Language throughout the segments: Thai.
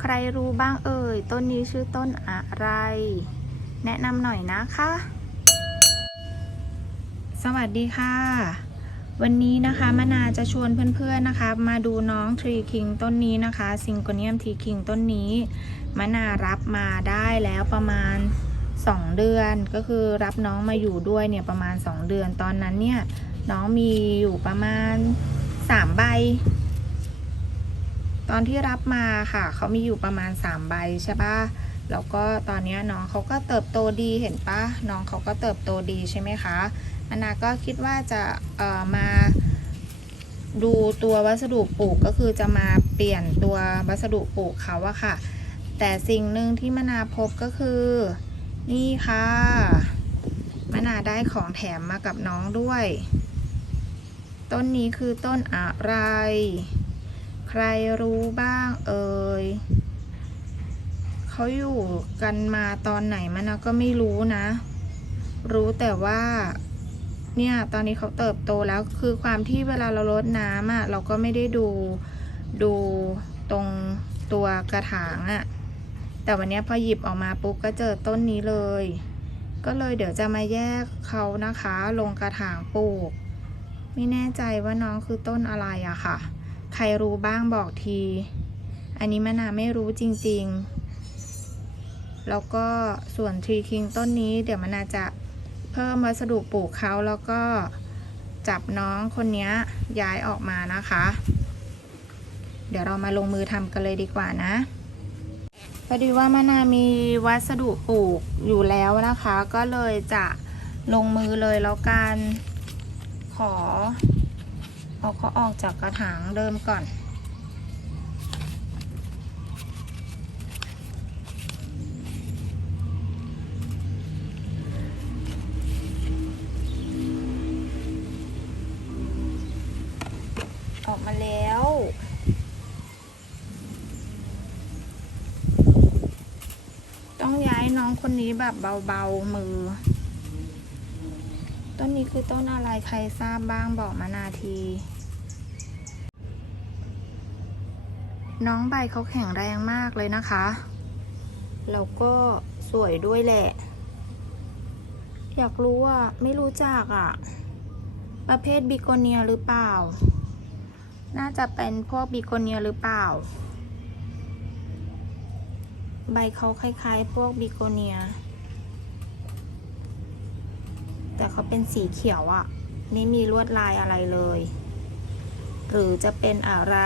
ใครรู้บ้างเอ่ย ต้นนี้ชื่อต้นอะไร แนะนำหน่อยนะคะ สวัสดีค่ะ วันนี้นะคะมะนาจะชวนเพื่อนๆนะคะ มาดูน้องทรีคิงต้นนี้นะคะซิงโกเนียมทรีคิงต้นนี้มะนารับมาได้แล้วประมาณ 2 เดือนก็คือรับน้องมาอยู่ด้วยเนี่ยประมาณ 2 เดือนตอนนั้นเนี่ยน้องมีอยู่ประมาณ3ใบ ตอนที่รับมาค่ะ เขามีอยู่ประมาณ 3 ใบใช่ปะแล้วก็ตอนนี้น้องเขาก็เติบโตดีเห็นปะน้องเขาก็เติบโตดีใช่ไหมคะอานาก็คิดว่าจะเอ่อมาดูตัววัสดุปลูกก็คือจะมาเปลี่ยนตัววัสดุปลูกเขาอะค่ะ แต่สิ่งหนึ่งที่มนาพบก็คือ นี่ค่ะ มนาได้ของแถมมากับน้องด้วย ต้นนี้คือต้นอะไร ใครรู้บ้างเอ่ยเขาอยู่กันมาตอนไหนมันะก็ไม่รู้นะ รู้แต่ว่าเนี่ยตอนนี้เขาเติบโตแล้วคือความที่เวลาเราลดน้ำอะ่ะเราก็ไม่ได้ดูดูตรงตัวกระถางอะ่ะแต่วันนี้พอหยิบออกมาปุ๊บก็เจอต้นนี้เลย ก็เลยเดี๋ยวจะมาแยกเขานะคะ ลงกระถางปลูก ไม่แน่ใจว่าน้องคือต้นอะไรอะค่ะ ใครรู้บ้างบอกที อันนี้มะนาวไม่รู้จริง ๆ แล้วก็ส่วนทรีคิงต้นนี้เดี๋ยวมะนาวจะเพิ่มวัสดุปลูกเขาแล้วก็จับน้องคนนี้ย้ายออกมานะคะ เดี๋ยวเรามาลงมือทำกันเลยดีกว่านะพอดีว่ามะนาวมีวัสดุปลูกอยู่แล้วนะคะ ก็เลยจะลงมือเลยแล้วกันขอ เอาเขาออกจากกระถางเดิมก่อน ออกมาแล้วต้องย้ายน้องคนนี้แบบเบาๆมือ ต้นนี้คือต้นอะไรใครทราบบ้างบอกมานาที น้องใบเขาแข็งแรงมากเลยนะคะ แล้วก็สวยด้วยแหละ อยากรู้อะไม่รู้จักอะ ประเภทบิโกเนียหรือเปล่า น่าจะเป็นพวกบิโกเนียหรือเปล่า ใบเขาคล้ายๆ พวกบิโกเนีย แต่เขาเป็นสีเขียวอะ่ะ ไม่มีลวดลายอะไรเลย หรือจะเป็นอะไร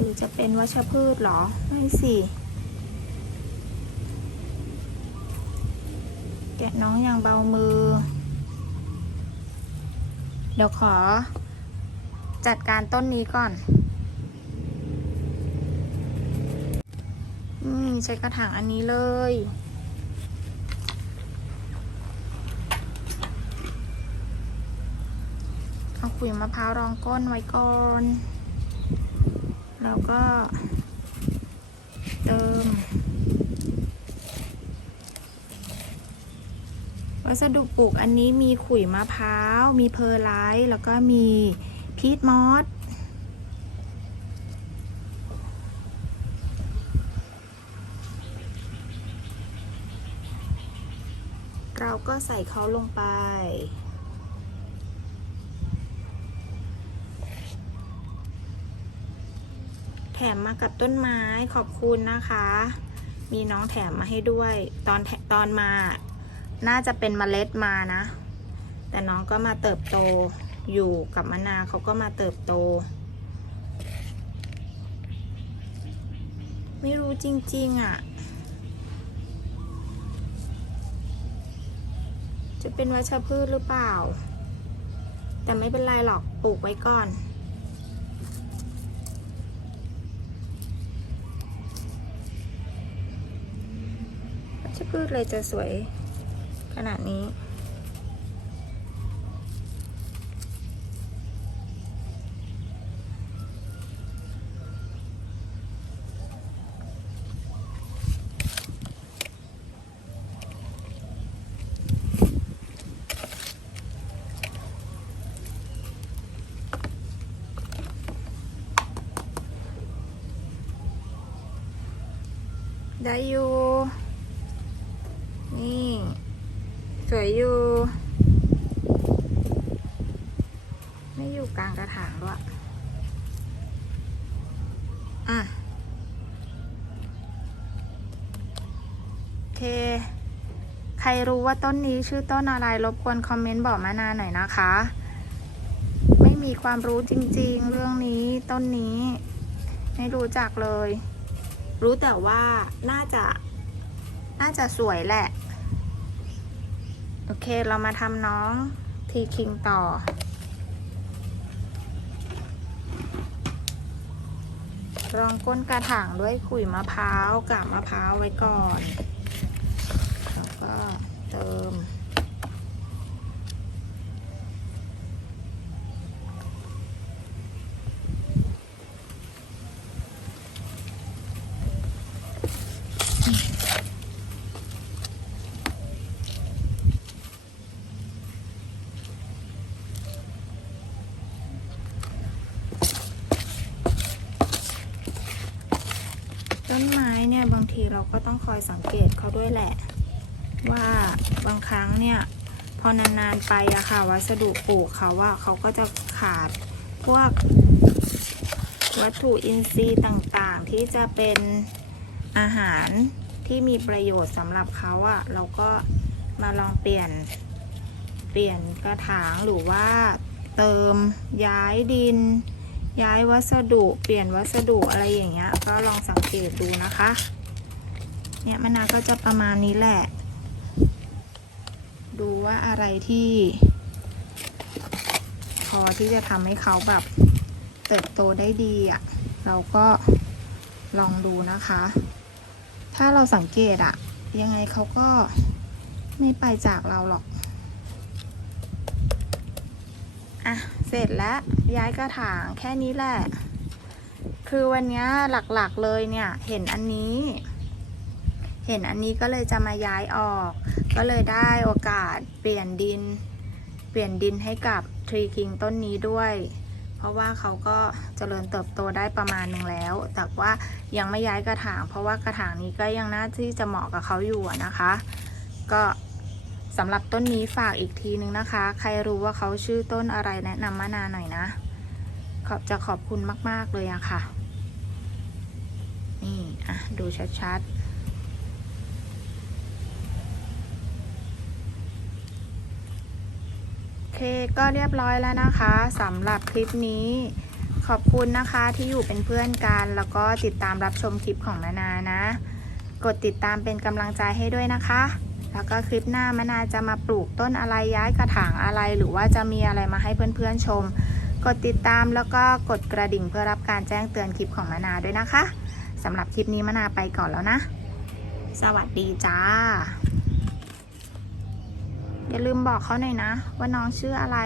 หรือจะเป็นวัชพืชหรอ ไม่สิ แกะน้องอย่างเบามือ เดี๋ยวขอ จัดการต้นนี้ก่อน อืม ใช้กระถางอันนี้เลยเอาขุยมะพร้าวรองก้นไว้ก่อน แล้วก็เติม วัสดุปลูกอันนี้มีขุยมะพร้าว มีเพอร์ไลท์แล้วก็มีพีทมอสเราก็ใส่เขาลงไป ถมมากับต้นไม้ขอบคุณนะคะ มีน้องแถมมาให้ด้วย ตอนตอนมา น่าจะเป็นเมล็ดมานะ แต่น้องก็มาเติบโตอยู่กับมะนาวเขาก็มาเติบโต ไม่รู้จริงๆอะ จะเป็นวัชพืชหรือเปล่า แต่ไม่เป็นไรหรอกปลูกไว้ก่อน จะพืชเลยจะสวยขนาดนี้ ได้อยู่ นี่ สวยอยู่ ไม่อยู่กลางกระถางด้วย อะโอเค ใครรู้ว่าต้นนี้ชื่อต้นอะไรรบกวนคอมเมนต์บอกมานาหน่อยนะคะ ไม่มีความรู้จริงๆ เรื่องนี้ต้นนี้ ไม่รู้จักเลย รู้แต่ว่าน่าจะน่าจะสวยแหละ โอเคเรามาทำน้องทีคิงต่อ รองก้นกระถางด้วยขุยมะพร้าวกับมะพร้าวไว้ก่อน แล้วก็เติม ต้นไม้ เราก็ต้องคอยสังเกตเขาด้วยแหละ ว่าบางครั้งเนี่ย พอนานๆไปอะค่ะ วัสดุปลูกเขาว่าเขาก็จะขาดพวก วัตถุอินทรีย์ต่างๆ ที่จะเป็นอาหารที่มีประโยชน์สำหรับเขาอะเราก็มาลองเปลี่ยนเปลี่ยนกระถางหรือว่าเติมย้ายดิน ย้ายวัสดุ เปลี่ยนวัสดุอะไรอย่างเงี้ย ก็ลองสังเกตดูนะคะ เนี่ยมะนาวก็จะประมาณนี้แหละ ดูว่าอะไรที่ พอที่จะทำให้เขาแบบเติบโตได้ดีอะ่ะ เราก็ลองดูนะคะ ถ้าเราสังเกตอะยังไงเขาก็ไม่ไปจากเราหรอก อะ เสร็จแล้วย้ายกระถางแค่นี้แหละ คือวันนี้หลักๆเลยเนี่ย เห็นอันนี้ เห็นอันนี้ก็เลยจะมาย้ายออก ก็เลยได้โอกาสเปลี่ยนดิน เปลี่ยนดินให้กับทรีคิงต้นนี้ด้วย เพราะว่าเขาก็เจริญเติบโตได้ประมาณหนึ่งแล้ว แต่ว่ายังไม่ย้ายกระถาง เพราะว่ากระถางนี้ก็ยังน่าที่จะเหมาะกับเขาอยู่นะคะ ก็สำหรับต้นนี้ฝากอีกทีนึงนะคะ ใครรู้ว่าเขาชื่อต้นอะไรแนะนำมานาหน่อยนะ ขอบจะขอบคุณมาก ๆ เลยอะค่ะ นี่ อะ ดูชัด ๆ โอ เคก็เรียบร้อยแล้วนะคะสำหรับคลิปนี้ ขอบคุณนะคะที่อยู่เป็นเพื่อนกัน แล้วก็ติดตามรับชมคลิปของนานานะ กดติดตามเป็นกำลังใจให้ด้วยนะคะ แล้วก็คลิปหน้ามนาจะมาปลูกต้นอะไรย้ายกระถางอะไร หรือว่าจะมีอะไรมาให้เพื่อนๆชม กดติดตามแล้วก็กดกระดิ่งเพื่อรับการแจ้งเตือนคลิปของมนาด้วยนะคะสำหรับคลิปนี้มนาไปก่อนแล้วนะ สวัสดีจ้า อย่าลืมบอกเขาหน่อยนะ ว่าน้องชื่ออะไร